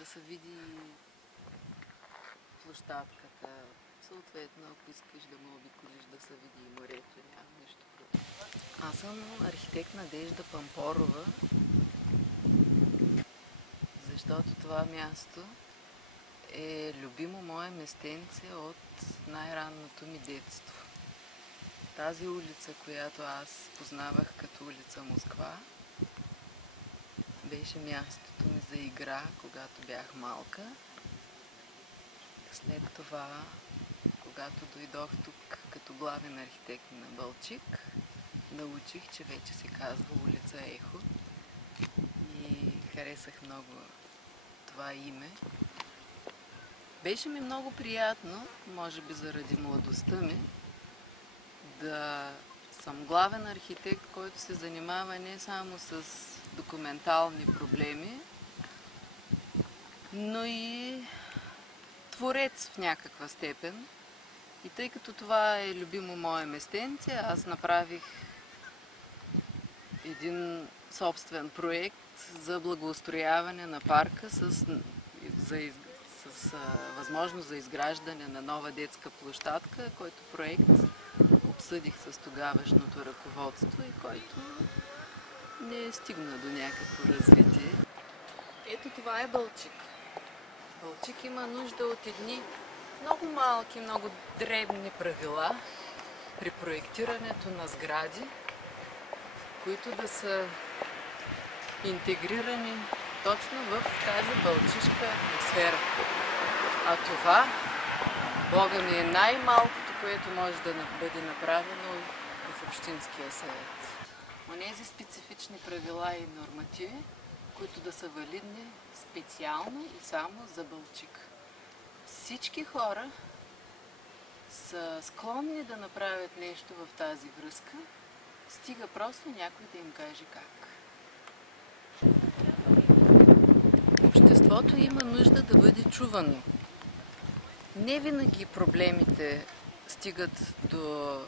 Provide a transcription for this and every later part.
да се види площадката. Съответно, ако искаш да му обиколиш, да се види и морето, няма нищо против. Аз съм архитект Надежда Пампорова, защото това място е любимо мое местенце от най-ранното ми детство. Тази улица, която аз познавах като улица Москва, беше мястото ми за игра, когато бях малка. След това, когато дойдох тук като главен архитект на Балчик, научих, че вече се казва улица Ехо и харесах много това име. Беше ми много приятно, може би заради младостта ми, да съм главен архитект, който се занимава не само с документални проблеми, но и творец в някаква степен. И тъй като това е любимо мое местенце, аз направих един собствен проект за благоустрояване на парка с възможност за изграждане на нова детска площадка, който проект обсъдих с тогавашното ръководство и който не стигна до някакво развитие. Ето това е Балчик. Балчик има нужда от едни много малки, много дребни правила при проектирането на сгради, които да са интегрирани точно в тази балчишка атмосфера. А това, Бога ми, е най-малкото, което може да бъде направено в Общинския съвет. Онези специфични правила и нормативи, които да са валидни специално и само за Балчик. Всички хора са склонни да направят нещо в тази връзка, стига просто някой да им каже как. Обществото има нужда да бъде чувано. Не винаги проблемите стигат до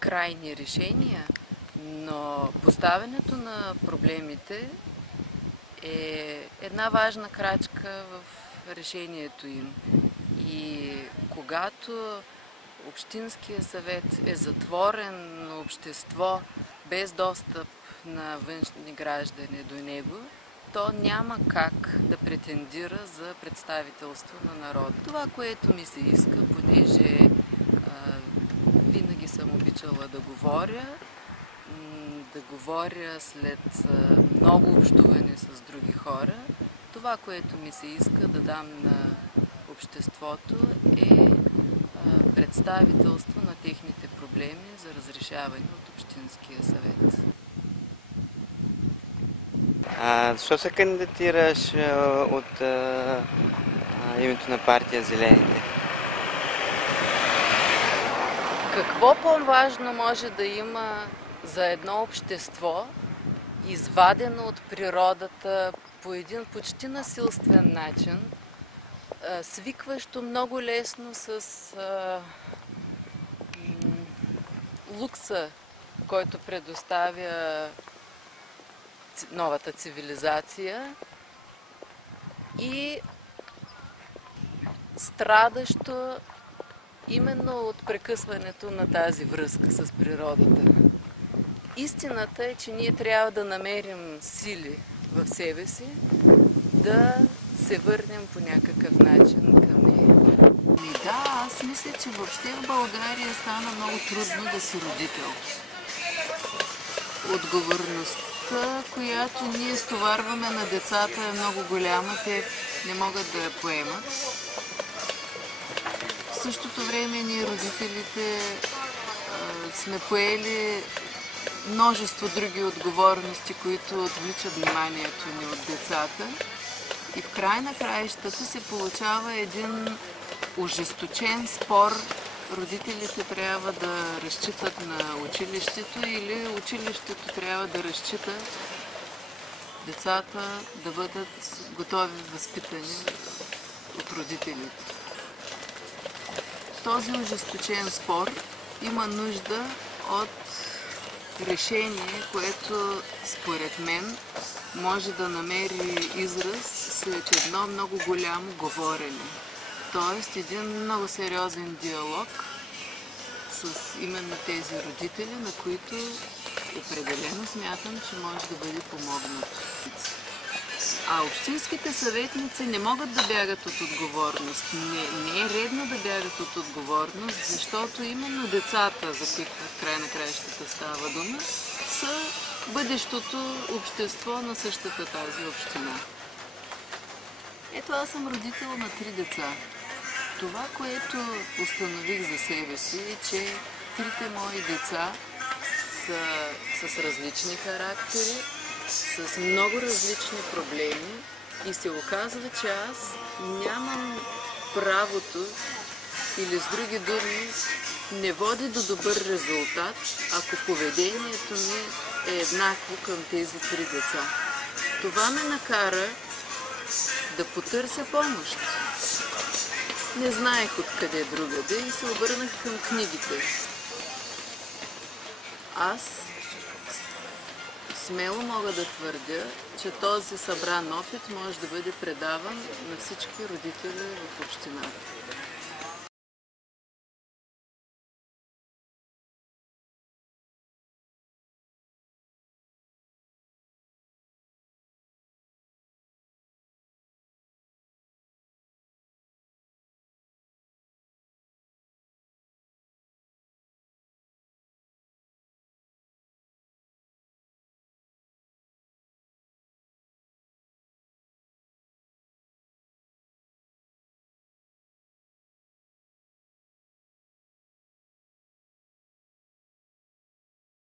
крайни решения, но поставянето на проблемите е една важна крачка в решението им. И когато Общинския съвет е затворен на общество без достъп на външни граждани до него, то няма как да претендира за представителство на народа. Това, което ми се иска, понеже винаги съм обичала да говоря след много общуване с други хора, това, което ми се иска да дам на обществото е представителство на техните проблеми за разрешаване от Общинския съвет. Защо се кандидатираш от името на партия Зелените? Какво по-важно може да има за едно общество, извадено от природата по един почти насилствен начин, свикващо много лесно с лукса, който предоставя новата цивилизация, и страдащо именно от прекъсването на тази връзка с природата. Истината е, че ние трябва да намерим сили в себе си да се върнем по някакъв начин към нея. Да, аз мисля, че въобще в България стана много трудно да си родител. Отговорността, която ние стоварваме на децата, е много голяма. Те не могат да я поемат. В същото време ние, родителите, сме поели множество други отговорности, които отвличат вниманието ни от децата. И в край на краищата се получава един ожесточен спор. Родителите трябва да разчитат на училището или училището трябва да разчита децата да бъдат готови, възпитани от родителите. Този ожесточен спор има нужда от решение, което според мен може да намери израз след едно много голямо говорене. Тоест един много сериозен диалог с именно тези родители, на които определено смятам, че може да бъде помогнато. А общинските съветници не могат да бягат от отговорност. Не е редно да бягат от отговорност, защото именно децата, за които в край на краищата става дума, са бъдещото общество на същата тази община. Ето, аз съм родител на 3 деца. Това, което установих за себе си, е, че 3-те мои деца са с различни характери, с много различни проблеми и се оказва, че аз нямам правото, или с други думи, не води до добър резултат, ако поведението ми е еднакво към тези 3 деца. Това ме накара да потърся помощ. Не знаех откъде другаде и се обърнах към книгите. Аз смело мога да твърдя, че този събран опит може да бъде предаван на всички родители в общината.